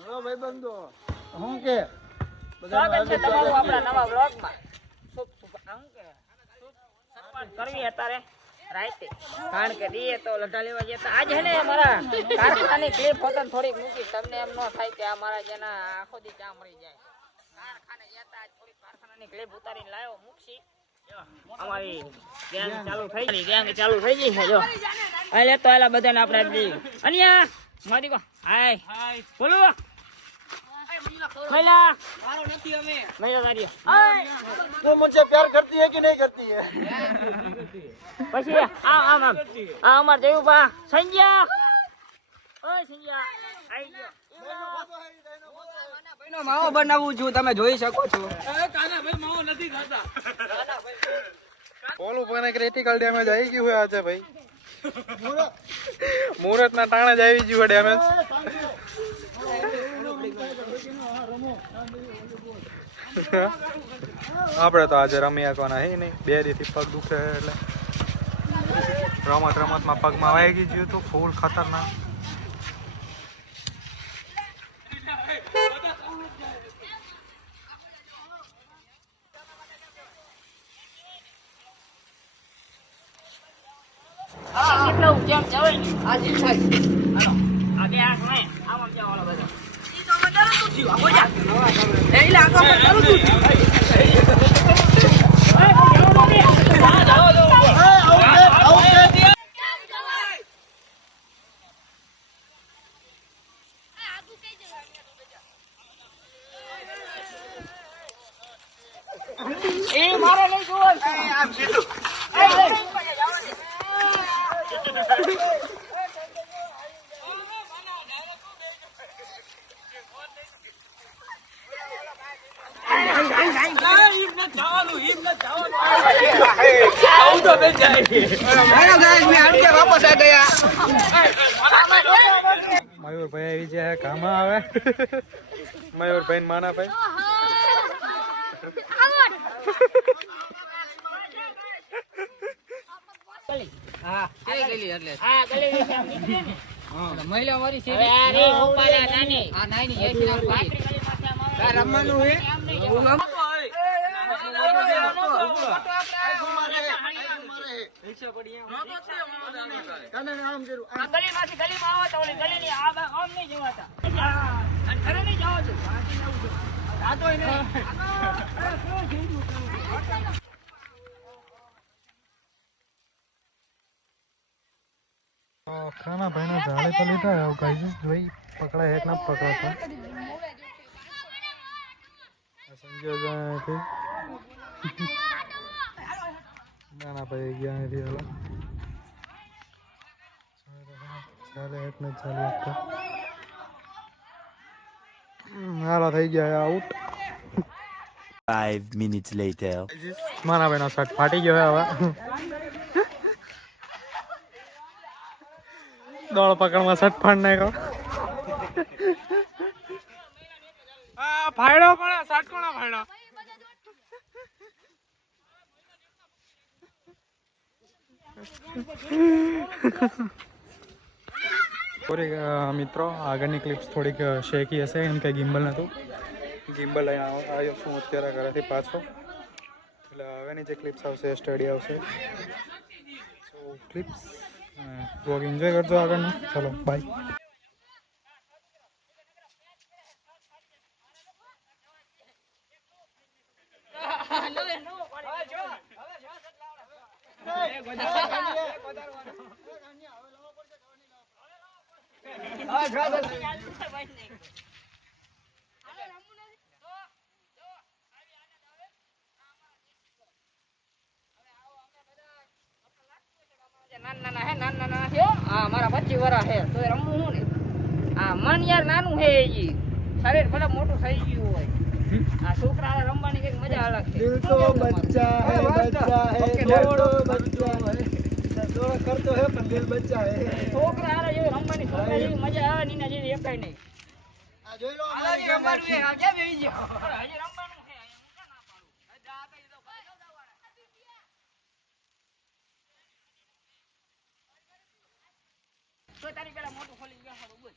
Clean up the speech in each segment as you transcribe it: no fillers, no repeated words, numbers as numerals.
Hello ભાઈ બંધો હું કે સ્વાગત છે તમારું આપણા નવા વ્લોગમાં. શુભ શુભ આમ કે શરૂઆત કરવી અત્યારે રાતે, કારણ કે દીએ તો લઢા લેવા જતા. આજે હે ને મારા કારખાની ક્લિપ હોતન થોડીક મૂકી, તમને એમ ન થાય કે આ મારા જેના આખો દી ચા મળી જાય. કારખાને જતા થોડીક કારખાનાની ક્લિપ ઉતારીને લાવ્યો મૂકશી. અમારી ગેંગ ચાલુ થઈ ગઈ છે. જો આ લેતો આલા બધાને આપણે અનિયા મારી કો હાય બોલો महिला मारो नहीं हमें महिला दारी तो मुझसे प्यार करती है कि नहीं करती है પછી આ અમાર દેવું બા સંજ્યા ઓય સંજ્યા આઈ ગયો ભાઈનો માવો બનાવું છું, તમે જોઈ શકો છો. કાના ભાઈ માવો નથી ખાતા. ઓલું પણ ક્રિટિકલ ડેમેજ આવી ગયું હોય આજે ભાઈ. મુહૂર્ત ના ટાણે જ આવી ગયું ડેમેજ. આપણે તો આજે રમી શકવાના હે નહીં, 2 દિવસથી પગ દુખે એટલે રમતમાં પગમાં વાગી ગયું હતું ફૂલ ખતરનાક. કેટલો કેમ જવાય ને આજે થાય હાલો આ બે આ સમય આમ જવાનો બધો ઈ તો મને ડરું છું આ બોજા એ લાગો મને ડરું છું. એ મારે લઈ ગયો આમ સીધું મયુરભાઈ આવી જાય કામ આવે. મયુરભાઈ માના ભાઈ મહિલા મારી છે રમવાનું હે ખાના ભાઈ ના ઝાડે તો લીધા ગાઈસ જોઈ પકડાય એક ના પકડાતા સંજય જાય નાના ભાઈ ગયા નથી હાલો ચાલે એક ને ચાલે એક હાલો થઈ ગયા આઉટ. 5 minutes later. મારા ભાઈ નો શર્ટ ફાટી ગયો હવે દોડ પકડમાં શર્ટ ફાડ નાખ્યો. ફાયડો પણ શર્ટ કોણ ફાયડો મિત્રો આગળની ક્લિપ્સ થોડીક શેકી હશે એમ કે ગિમ્બલ નહોતું. ગિમ્બલ લઈને આવ્યો છું અત્યારે ઘરેથી પાછો, એટલે હવેની જે ક્લિપ્સ આવશે એ સ્ટડી આવશે. સો ક્લિપ્સ વ્લોગ એન્જોય કરજો આગળનું. ચલો બાય. નાના છે હા મારા 25 વર્ષ છે તો રમવું હું ને આ મન યાર નાનું છે ઈ શરીર ભલે મોટું થઈ ગયું હોય આ છોકરા રમવાની કઈક મજા અલગ છે. દિલ તો બચ્ચા હે બચ્ચા હે થોડો બચ્ચા હે થોડો કરતો હે પણ દિલ બચ્ચા હે. છોકરા આરે જેવી રમવાની છોકરા જેવી મજા આવે નીના જેવી એકાય નહીં. આ જોઈ લો અમારી અમારું હે આ કેમ આવી ગયો હજી રમવાનું છે હું ક્યાં ના પાડું. જા તો ઈ તો ભાઈ તો તારી પેલા મોટું ખોલી ગયા બોલ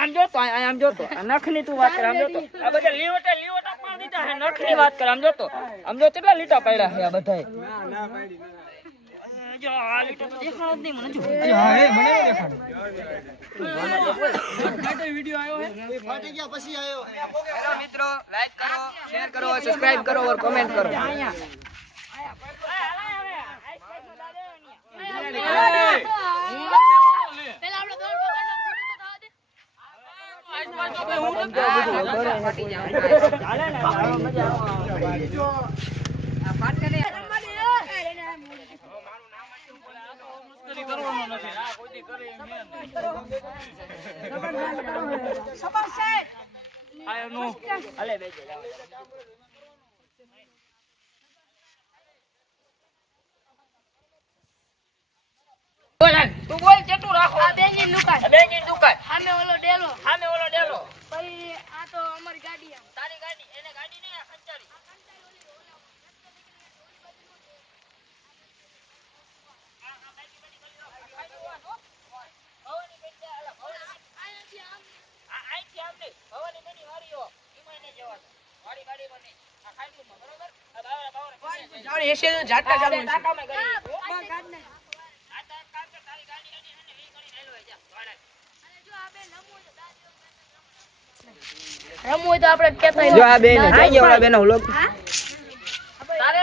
આમ જોતો આમ જોતો નખ ની તું વાત કર આમ જોતો આ બધા લીવટા પાડી દીધા હે નખ ની વાત કર આમ જોતો કેટલા લીટા પાડ્યા છે આ બધાય જો આ લીટા તો દેખાડો જ નહીં મને જો હા હે મને દેખાડ હેલો મિત્રો, લાઈક કરો, શેર કરો, સબસ્ક્રાઇબ કરો और कमेंट કરો. તું બોલ કેટલું રાખો આ બેનની દુકાન બેંકની દુકાન સામે ઓલો ડેલો સામે ઓલો ડેલો પછી આ તો અમારી ગાડી આમ. તારી ગાડી એને ગાડી નહીં આ ખંચારી આઈથી આમ નહીં ભવાની બેની વાડીઓ ઈમાં નહીં જવાનું વાડી ગાડીમાં નહીં આ ખાઈડુમાં બરોબર આ બાવરા જાણે એસે ઝાટકા ચાલુ છે. ટાકામાં ગઈ આ કાઢ નાખ. આ તાર કામ કર તારી ગાડી ગાડી અને વી કરી હેલવાઈ જા વાડા અને જો આ બે નમો તો દાદીઓ રમવું હોય તો આપણે કહેતા જો આ બેન જઈ ગયા ઓલા બેનો વ્લોગ. તારે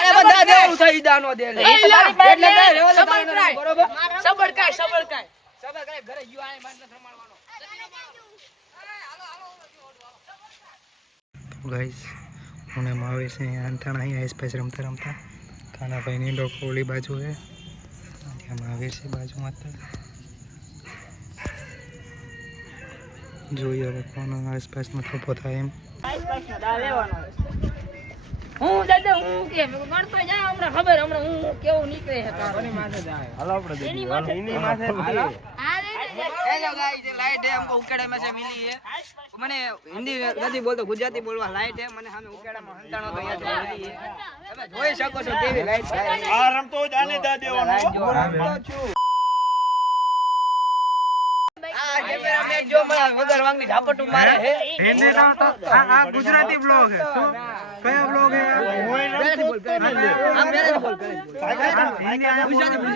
અરે બધા દેવું થઈ દાનો દે લે. એટલે કાંઈ રેવા દે દાનો દે, બરોબર? સબરકાય ઘરે ગયો આ મારને રમાડવાનો. તો ગાઈસ હું ને માવેશ ને અંતાણા અહીં આઈસ પાસ રમતા કાનાભાઈની ડોક ઓલી બાજુ છે ત્યાં માવેશ છે બાજુમાં જોઈએ હવે કોનો આસપાસમાં થોપો થાય એમ હું દાદા હું કે ગણતો જાય હમણાં ખબર હમણાં હું કેવું નીકળે છે તારો હેલો गाइस, लाइट है हमको उकेड़ा में से मिली है. मैंने हिंदी नहीं बोलता, गुजराती बोलवा लाइट है. मैंने हमें उकेड़ा में हंताणो तो यहाँ से मिली है. તમે જોઈ શકો છો કેવી લાઈટ છે. આ રમતો જ આને દા દેવાનો. જો રમતો છું. આ કેમેરામેન જો મને વગર વાંગની ઝાપટું મારે છે. આ ગુજરાતી બ્લોગ છે કયો બ્લોગ છે આ મેરે બોલ કરે. ગુજરાતી.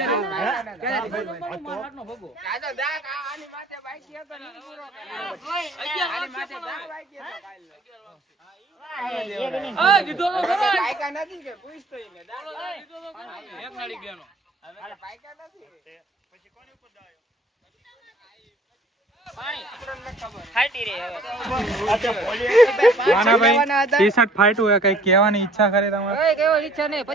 આ તો દાગ આની માથે બાકી હતો ને પૂરો આની માથે દાગ બાકી હતો પાયકા નથી કે પૂછતો ઈને દાગ દીધો તો એક નડી ગયાનો હવે પાયકા નથી પછી કોની ઉપર દાયો ફાટી રહી હવે ભાઈ ટી-શર્ટ ફાટ્યું હે કઈ કહેવાની ઈચ્છા કરે તમારે ઓય કેવો ઈચ્છા નહીં 50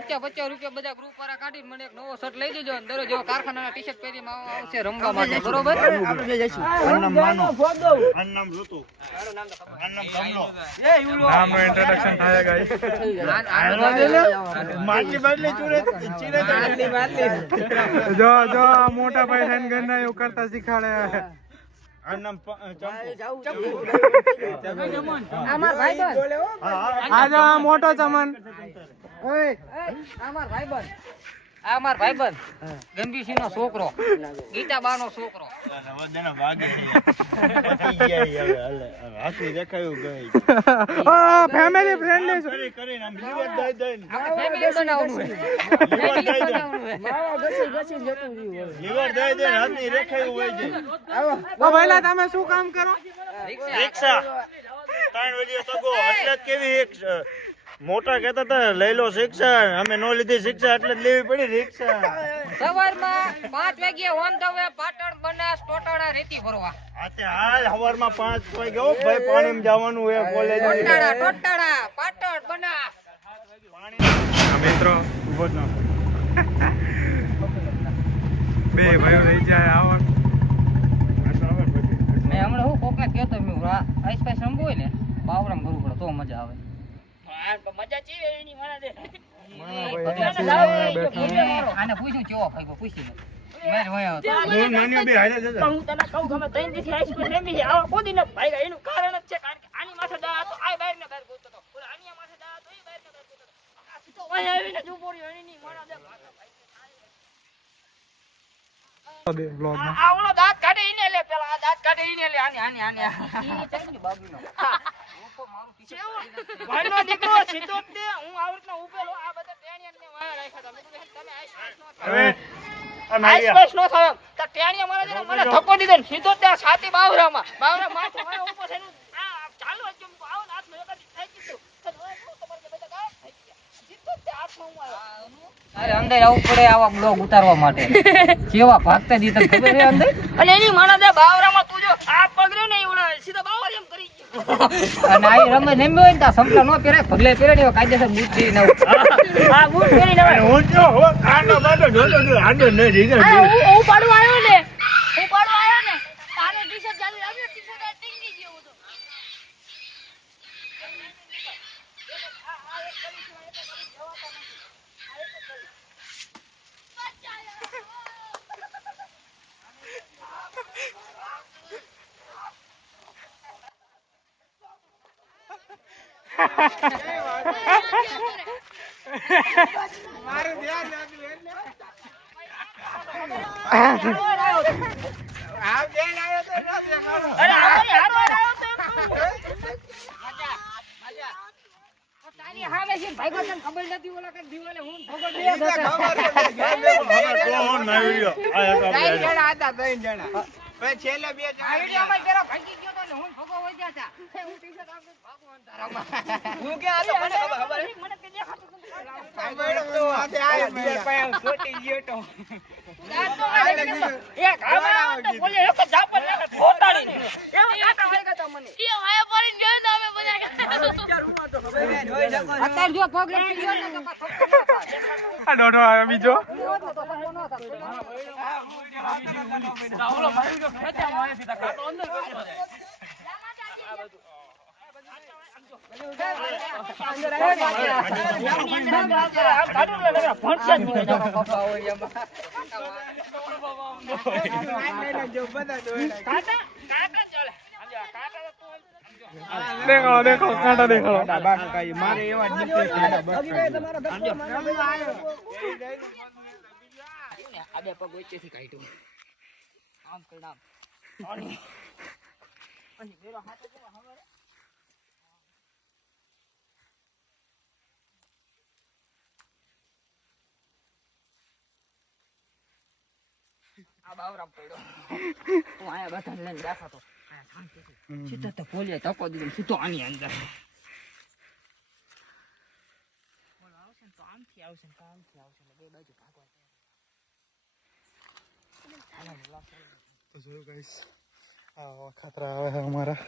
રૂપિયા બધા ગ્રુપ વાળા કાઢીને મને એક નવો શર્ટ લઈ દેજો અને દરરોજ જેવો કારખાનાના ટી-શર્ટ પહેરીને આવશે રમવા માટે બરોબર આપણે જઈશું અન્નમ માનો અન્નમ ઋતુ અન્નમ કમલો એ યુલો નામનું ઇન્ટ્રોડક્શન થાય ગાઈસ માટલી બાટલી ચીરે જો આ મોટા ભાઈ થઈને ઘરના એવું કરતા શીખાડે અન્નમ અમાર ભાઈબંધ આ જો આ મોટો ચમન ઓય આ માર ભાઈબંધ ગંભીરસિંહ નો છોકરો ગીતાબાનો છોકરો વધેના ભાગે પતી ગયા હવે હાથી દેખાયું ગઈ ફેમિલી ફ્રેન્ડલી કરી કરીને આમ લીવર દઈ દઈને ફેમિલી બનાવવાનું લીવર દઈ દઈને હાથની રેખાયું હોય જાય ઓ ભાઈલા તમે શું કામ કરો રિક્ષા ત્રણ વલીઓ તગો એટલે જ કેવી એક મોટા કહેતા હતા લઈ લો શિક્ષા અમે નો લીધી શિક્ષા એટલે જ લેવી પડી રિક્ષા સવારમાં 5 વાગ્યે on the way Patan Banas ટોટાળા રેતી ભરવા આતે હાલ સવારમાં 5 વાગે ઓ ભાઈ પાણીમાં જવાનું હે કોલેજ ટોટાળા પાટણ બનાસ મિત્રો ઉભો જ ના બે ભાઈઓ રહી જાય આવો મેં હમણાં હું કોકને કહેતો મેં આઈસ પાઈસ રમવું હોય ને બાવરામ કરવું પડે તો મજા આવે મજા ચીવે એની મને દે આને પૂછ્યું કેવો ભાઈ પૂછી લે મેં જોયો હતો હું નાની બે હારે જતા હું તને કહું ગમે ત્રણ દિવસથી આઈસ્ક્રીમ રમી છે આવા કોઈ ન ભાઈ એનું કારણ જ છે કારણ કે આની માથે દા તો આ બહાર ને બહાર ગોતતો હતો ઓલા આની માથે દા તો એ બહાર ને બહાર ગોતતો હતો આ સીધો ઓય આવીને જ ઉભો રહ્યો, એની નહીં, મારા દે. બ્લોગમાં આ ઓલો દાંત કાઢે ઈને લે, પેલા આ દાંત કાઢે ઈને લે, આની. ભાઈનો દીકરો સીધો જ તે, હું આવી રીતના ઉભેલો, આ બધા ટેણિયાને વાયા રાખ્યા હતા. મેં કીધું, તમે આઈસ્પાસ ન થાવ. હવે આ માર્યા. આઈસ્પાસ ન થાવ એમ. તો ટેણિયા મારા જરા મને ધક્કો દીધો ને સીધો જ ત્યાં છાતી બાવરામાં માથે વાયા ઉપર થઈને આ ચાલુ જ કેમ આવો ને હાથમાં એકાદી થઈ ગયું. તો હવે શું તમારે કે બેટા ગાય થઈ ગયા. સીધો જ ત્યાં હાથમાં હું આવ્યો. અરે અંદર આવવું પડે આવા બ્લોગ ઉતારવા માટે. કેવા ભાગતા દી તને ખબર છે અંદર? અને એની માણા દે બાવરામાં તું જો આ પગર્યો ને એવડા સીધા બાવર એમ કરી ગયો. અને આ રમે નમ્યો હોય ને તો સંપલા નો પહેરે, પગલે પહેરે ને કાયદેસર બૂટ થી નવ. આ બૂટ પહેરીને અને હું જો હો કાંડો બાંડો ઢોલો આડો નહીં રીગર હું પાડવા આવ્યો ને તારે ટી-શર્ટ ચાલુ આવ્યો, ટી-શર્ટ આ ટીંગી ગયો હતો. તારી હામે છે ભાઈગો તને ખબર નથી ઓલા કઈ દીવાલે હું ભગો દે કોણ ના વિડિયો આ આપણે છેલ્લે બે આ વિડિયોમાં જરા ભાગી ગયો તો ને હું ભગો વઈ ગયા હતા હું ટી-શર્ટ આપને ભગવાન તારામાં હું કે આ તો મને ખબર મને કે દેખાતું નથી. તો આજે આ બે પાય છોટી ગયો તો એક આવા તો બોલે એક જાપર ને ઘોટાડીને એવા કાકા વાગ્યા તા મને. ઈ વાયા પડીને ગયો ને અમે બધા અત્યારે જો પગ લઈ ગયો ને તો થપ્પો ન થાય. આ દોઢો આવ્યો બીજો દેખાડો કાંટા દેખાડો મારે એવા જ નીકળે આ બે પગ વચ્ચેથી કાઢ્યું આમ કરી આમ આ બાવરામ પડ્યો હું આયા બધાને લઈને બેઠો તો સીધા તો પોલીએ ધક્કો દીધો સીધો આની અંદર આવશે ને તો આમથી આવશે ને આમથી આવશે ને બે બાજુ ભાગવા તો જોયું ગાઈસ આ ખતરા આવે છે અમારા